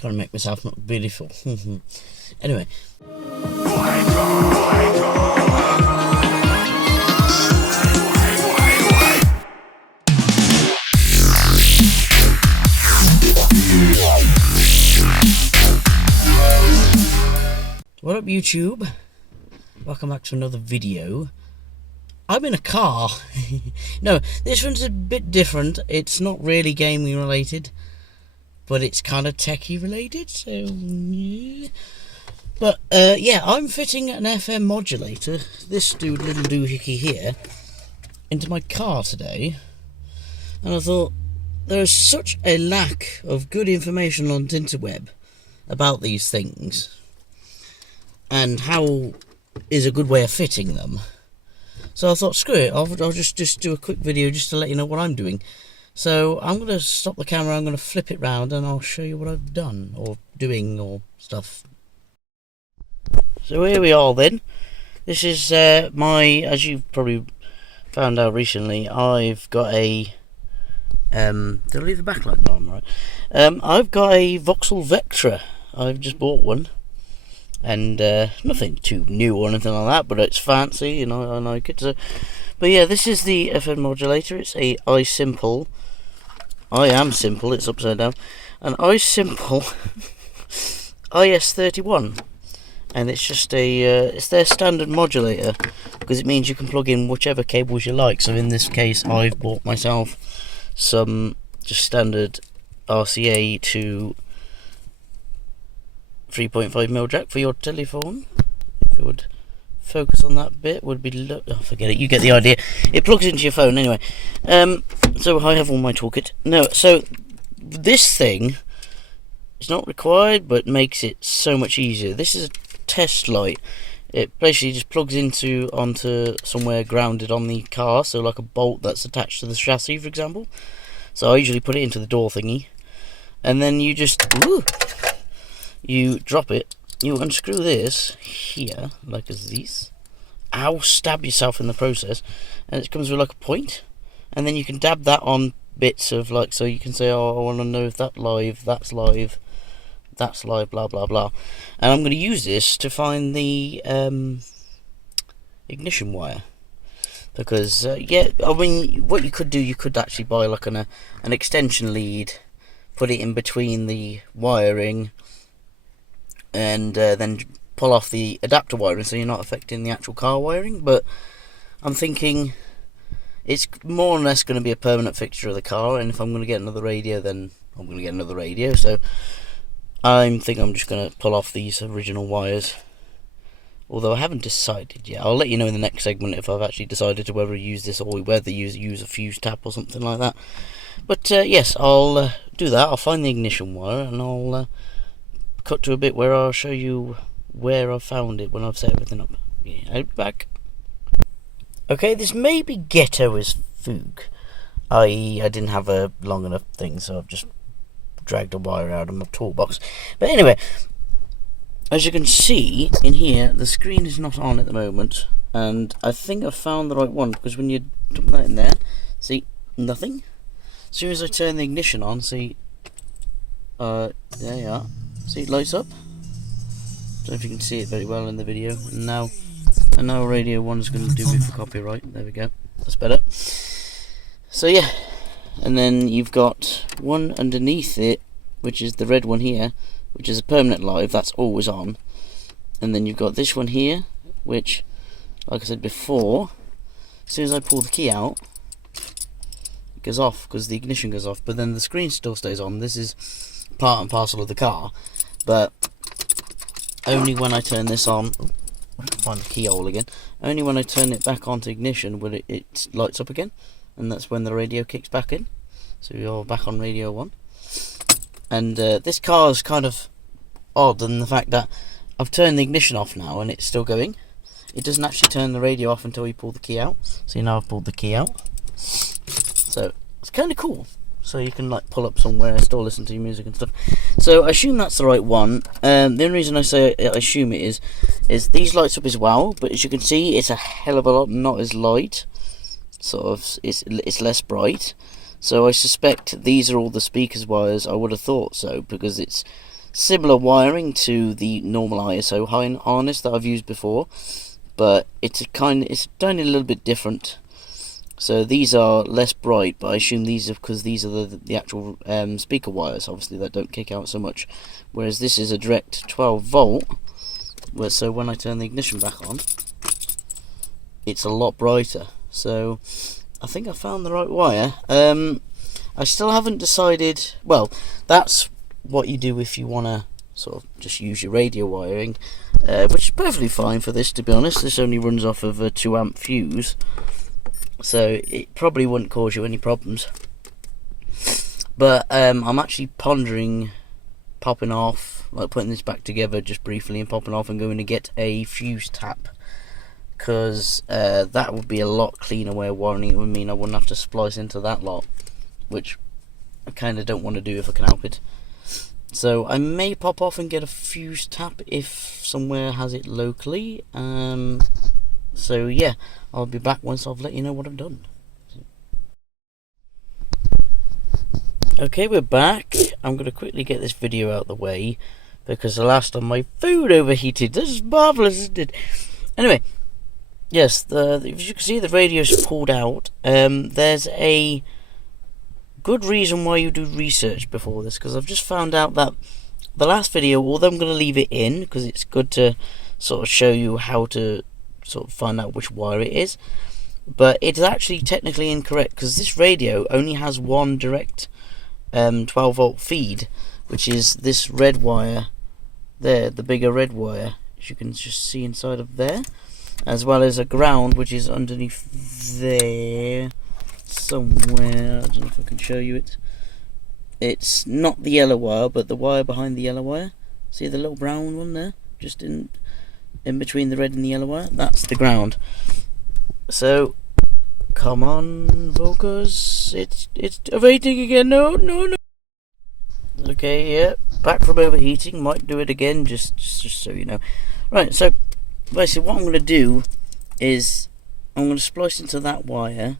Gotta make myself look beautiful. Anyway. What up, YouTube? Welcome back to another video. I'm in a car. No, this one's a bit different. It's not really gaming related, but it's kind of techie related, so yeah. But yeah, I'm fitting an FM modulator, this little doohickey here, into my car today. And I thought, there is such a lack of good information on Tinterweb about these things, and how is a good way of fitting them. So I thought, screw it, I'll just do a quick video just to let you know what I'm doing. So I'm going to stop the camera, I'm going to flip it round, and I'll show you what I've done, or doing, or stuff. So here we are then. This is as you've probably found out recently, I've got a... did I leave the backlight? No, I'm right. I've got a Vauxhall Vectra. I've just bought one. And nothing too new or anything like that, but it's fancy, you know, I like it. So, but yeah, this is the FM modulator. It's a iSimple. I am simple, it's upside down. An iSimple IS31. And it's just it's their standard modulator, because it means you can plug in whichever cables you like. So in this case, I've bought myself some just standard RCA to 3.5mm jack for your telephone. If it would focus on that bit, would be oh, forget it, you get the idea. It plugs into your phone anyway. So I have all my toolkit. No, so this thing is not required, but makes it so much easier. This is a test light. It basically just plugs onto somewhere grounded on the car, so like a bolt that's attached to the chassis, for example. So I usually put it into the door thingy, and then you just you drop it, you unscrew this here, like as this. Ow, stab yourself in the process. And it comes with like a point. And then you can dab that on bits of like, so you can say, oh, I want to know if that's live, blah, blah, blah. And I'm going to use this to find the ignition wire. Because, yeah, I mean, what you could do, you could actually buy like an extension lead, put it in between the wiring, and then pull off the adapter wiring, so you're not affecting the actual car wiring. But I'm thinking it's more or less going to be a permanent fixture of the car, and if I'm going to get another radio, then I'm going to get another radio. So I'm thinking I'm just going to pull off these original wires, although I haven't decided yet. I'll let you know in the next segment if I've actually decided to whether use this or whether use a fuse tap or something like that. But yes, I'll do that. I'll find the ignition wire, and I'll cut to a bit where I'll show you where I found it when I've set everything up. Yeah, I'll be back. Okay, this may be ghetto as fuck, i.e. I didn't have a long enough thing, so I've just dragged a wire out of my toolbox. But anyway, as you can see in here, the screen is not on at the moment, and I think I've found the right one, because when you dump that in there, see, nothing. As soon as I turn the ignition on, see, there you are. See, it lights up. Don't know if you can see it very well in the video. And now radio 1's going to do me for copyright. There we go. That's better. So yeah, and then you've got one underneath it, which is the red one here, which is a permanent live. That's always on. And then you've got this one here, which, like I said before, as soon as I pull the key out, it goes off because the ignition goes off. But then the screen still stays on. This is part and parcel of the car, but only when I turn this on, find the keyhole again, only when I turn it back onto ignition will it lights up again, and that's when the radio kicks back in. So you're back on radio 1. And this car is kind of odd in the fact that I've turned the ignition off now and it's still going. It doesn't actually turn the radio off until you pull the key out. See, now I've pulled the key out, so it's kind of cool. So you can like pull up somewhere and still listen to your music and stuff. So I assume that's the right one. The only reason I say I assume it is these lights up as well, but as you can see, it's a hell of a lot not as light. Sort of, it's less bright. So I suspect these are all the speakers wires. I would have thought so, because it's similar wiring to the normal ISO harness that I've used before, but it's a tiny little bit different. So these are less bright, but I assume these are because these are the actual speaker wires, obviously, that don't kick out so much. Whereas this is a direct 12 volt, so when I turn the ignition back on, it's a lot brighter. So I think I found the right wire. I still haven't decided. Well, that's what you do if you want to sort of just use your radio wiring, which is perfectly fine for this, to be honest. This only runs off of a 2 amp fuse, so it probably wouldn't cause you any problems. But I'm actually pondering popping off, like putting this back together just briefly and popping off and going to get a fuse tap, because that would be a lot cleaner way of wiring. It would mean I wouldn't have to splice into that lot, which I kind of don't want to do if I can help it. So I may pop off and get a fuse tap if somewhere has it locally. So yeah, I'll be back once I've let you know what I've done. Okay, we're back. I'm going to quickly get this video out of the way, because the last time my food overheated. This is marvellous, isn't it? Anyway, yes, as you can see, the radio's pulled out. There's a good reason why you do research before this, because I've just found out that the last video, although I'm going to leave it in because it's good to sort of show you how to sort of find out which wire it is, but it's actually technically incorrect, because this radio only has one direct 12 volt feed, which is this red wire there, the bigger red wire, as you can just see inside of there, as well as a ground which is underneath there somewhere. I don't know if I can show you it. It's not the yellow wire, but the wire behind the yellow wire. See the little brown one there, just in between the red and the yellow wire? That's the ground. So come on, focus. It's overheating again. No. Okay, yeah, back from overheating. Might do it again, just so you know. Right, so basically what I'm going to do is I'm going to splice into that wire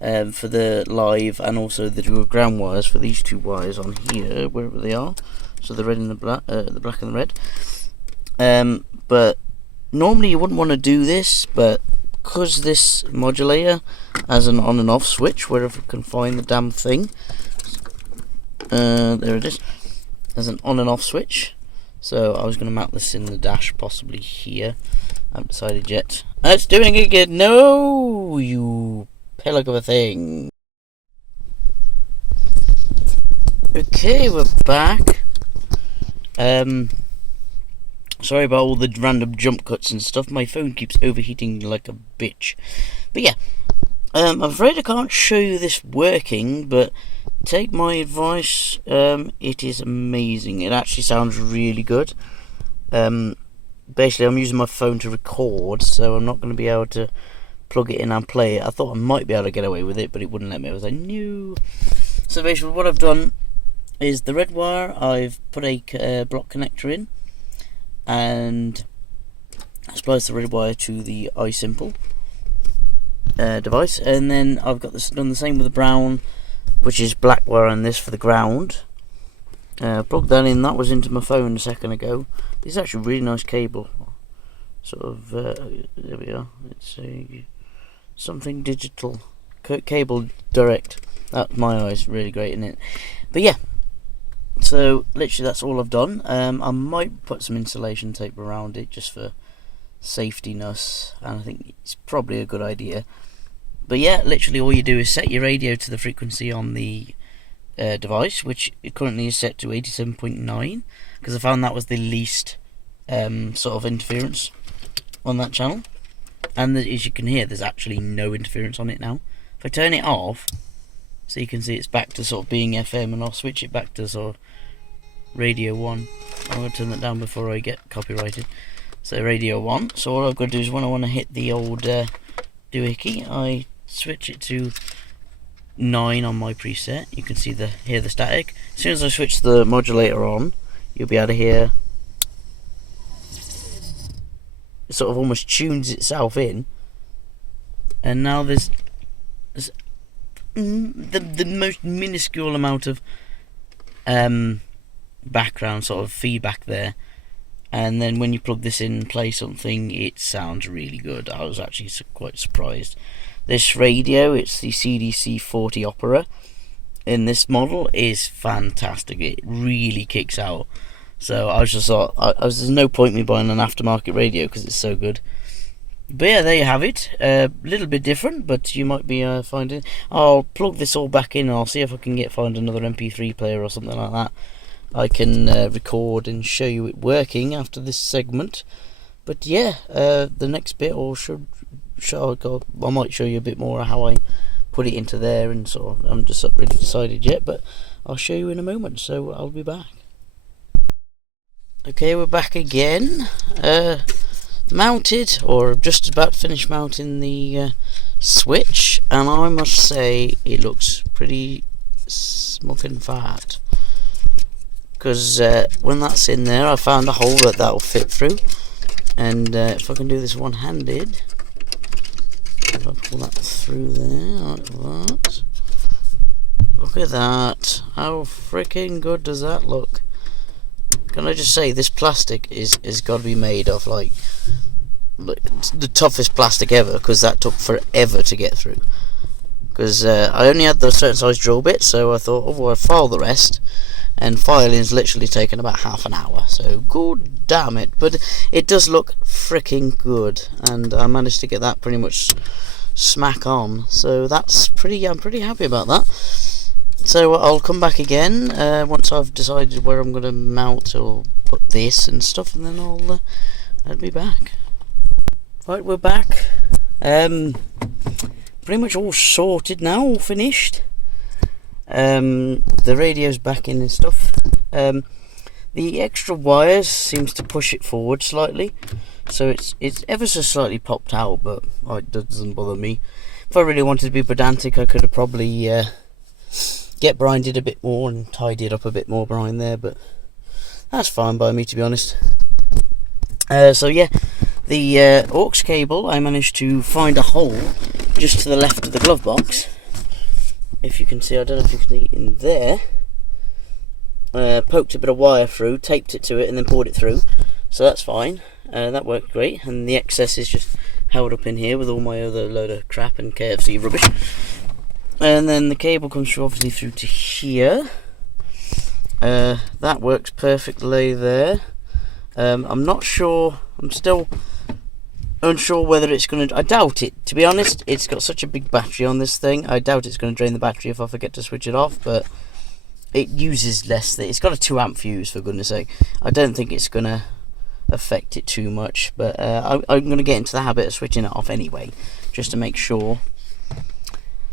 for the live, and also the dual ground wires for these two wires on here, wherever they are. So the red and the black and the red. But normally you wouldn't want to do this, but because this modulator has an on and off switch, wherever I can find the damn thing, there it is. There's an on and off switch. So I was going to mount this in the dash, possibly here. I haven't decided yet. It's doing it again. No, you pillock of a thing. Okay, we're back. Sorry about all the random jump cuts and stuff. My phone keeps overheating like a bitch. But yeah, I'm afraid I can't show you this working, but take my advice. It is amazing. It actually sounds really good. Basically, I'm using my phone to record, so I'm not going to be able to plug it in and play it. I thought I might be able to get away with it, but it wouldn't let me. I was like, no. So basically, what I've done is the red wire, I've put a block connector in, and I spliced the red wire to the iSimple device, and then I've got this done the same with the brown, which is black wire, on this for the ground. Plugged that in. That was into my phone a second ago. This is actually a really nice cable. Sort of there we are. It's a something digital cable direct. That's my eyes, really great, isn't it? But yeah. So literally that's all I've done. I might put some insulation tape around it just for safetyness, and I think it's probably a good idea. But yeah, literally all you do is set your radio to the frequency on the device, which it currently is set to 87.9, because I found that was the least sort of interference on that channel. And as you can hear, there's actually no interference on it now. If I turn it off, so you can see it's back to sort of being FM, and I'll switch it back to sort of radio 1. I'm going to turn that down before I get copyrighted. So radio 1. So all I've got to do is when I want to hit the old doohickey, I switch it to 9 on my preset. You can see hear the static. As soon as I switch the modulator on, you'll be able to hear it sort of almost tunes itself in. And now there's the most minuscule amount of background sort of feedback there, and then when you plug this in and play something, it sounds really good. I was actually quite surprised. This radio, it's the CDC 40 Opera, in this model is fantastic. It really kicks out. So I was just thought, there's no point me buying an aftermarket radio because it's so good. But yeah, there you have it. A little bit different, but you might be finding. I'll plug this all back in and I'll see if I can find another MP3 player or something like that. I can record and show you it working after this segment. But yeah, the next bit, or I might show you a bit more of how I put it into there, and sort of, I'm just not really decided yet, but I'll show you in a moment. So I'll be back. Okay, we're back again. Mounted, or just about to finish mounting the switch, and I must say it looks pretty smoking fat, because when that's in there I found a hole that'll fit through, and if I can do this one-handed, if I pull that through there like that, look at that, how freaking good does that look. Can I just say, this plastic is got to be made of like the toughest plastic ever, because that took forever to get through. Because I only had the certain size drill bit, so I thought, oh, well, I'll file the rest, and filing's literally taken about half an hour. So good damn it, but it does look freaking good, and I managed to get that pretty much smack on. So that's I'm pretty happy about that. So I'll come back again once I've decided where I'm going to mount or put this and stuff, and then I'll be back. Right, we're back. Pretty much all sorted now, all finished. The radio's back in and stuff. The extra wires seems to push it forward slightly, so it's ever so slightly popped out, but it doesn't bother me. If I really wanted to be pedantic, I could have probably get brined a bit more and tidied up a bit more behind there, but that's fine by me, to be honest. So yeah, the aux cable, I managed to find a hole just to the left of the glove box. If you can see, I don't know if you can see in there. Poked a bit of wire through, taped it to it, and then poured it through. So that's fine. That worked great, and the excess is just held up in here with all my other load of crap and KFC rubbish. And then the cable comes through, obviously, through to here. That works perfectly there. I'm not sure, I'm still unsure whether it's going to, I doubt it, to be honest. It's got such a big battery on this thing, I doubt it's going to drain the battery if I forget to switch it off, but it uses less, it's got a 2 amp fuse, for goodness sake. I don't think it's going to affect it too much, but I'm going to get into the habit of switching it off anyway, just to make sure.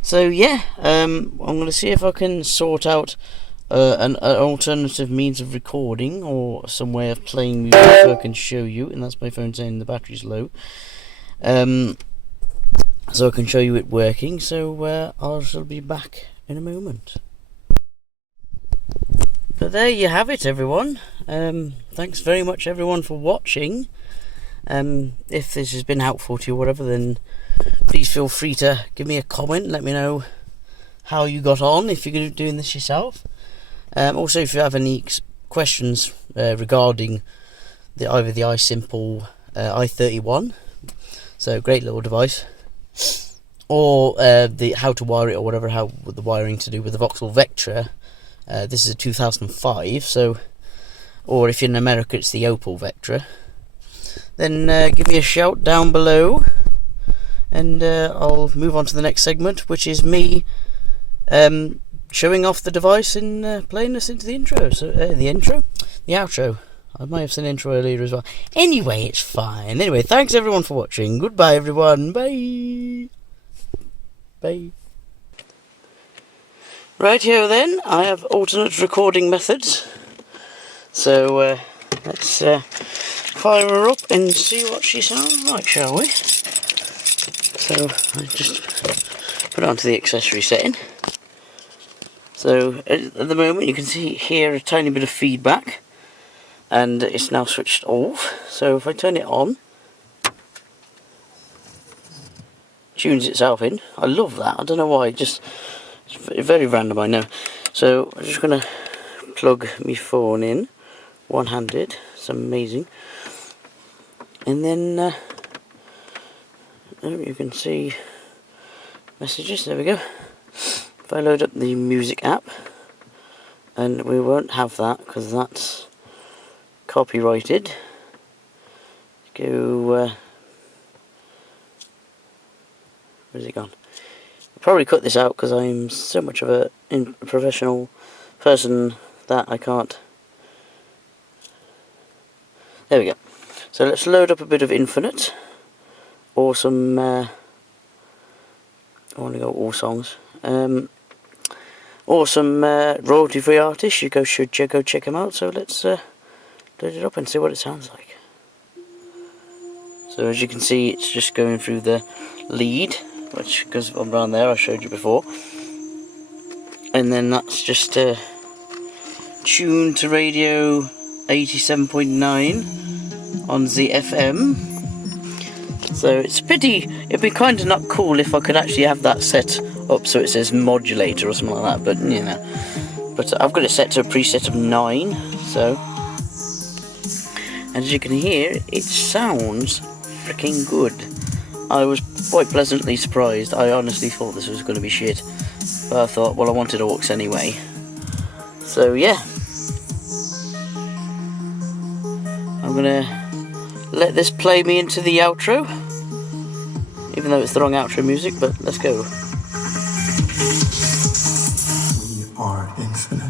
So yeah, I'm going to see if I can sort out an alternative means of recording, or some way of playing music so I can show you, and that's my phone saying the battery's low. So I can show you it working, so I shall be back in a moment. But there you have it, everyone. Thanks very much, everyone, for watching. If this has been helpful to you or whatever, then please feel free to give me a comment, let me know how you got on if you're doing this yourself. Also, if you have any questions regarding either the iSimple i31, so great little device, or the how to wire it, or whatever, how with the wiring to do with the Vauxhall Vectra. This is a 2005, so, or if you're in America it's the Opel Vectra, then give me a shout down below, and I'll move on to the next segment, which is me showing off the device and playing us into the intro. So the outro. I might have said intro earlier as well. Anyway, it's fine. Anyway, thanks everyone for watching. Goodbye everyone. Bye. Bye. Right here then, I have alternate recording methods. So let's fire her up and see what she sounds like, shall we? So I just put it onto the accessory setting. So at the moment you can hear a tiny bit of feedback, and it's now switched off. So if I turn it on, tunes itself in. I love that. I don't know why. It's very random, I know. So I'm just going to plug my phone in one-handed. It's amazing. And then you can see messages. There we go. If I load up the music app, and we won't have that because that's copyrighted. Go. Where's it gone? I'll probably cut this out because I'm so much of a professional person that I can't. There we go. So let's load up a bit of Infinite, or some. I want to go all songs. Or some royalty-free artists. You should go check them out. So let's load it up and see what it sounds like. So as you can see, it's just going through the lead, which goes around there. I showed you before, and then that's just tuned to radio 87.9 on the FM. So it's pity. It'd be kind of not cool if I could actually have that set up so it says modulator or something like that. But you know, I've got it set to a preset of 9. So as you can hear, it sounds freaking good. I was quite pleasantly surprised. I honestly thought this was going to be shit, but I thought, well, I wanted aux anyway. So yeah, I'm gonna let this play me into the outro, even though it's the wrong outro music, but let's go. We are infinite.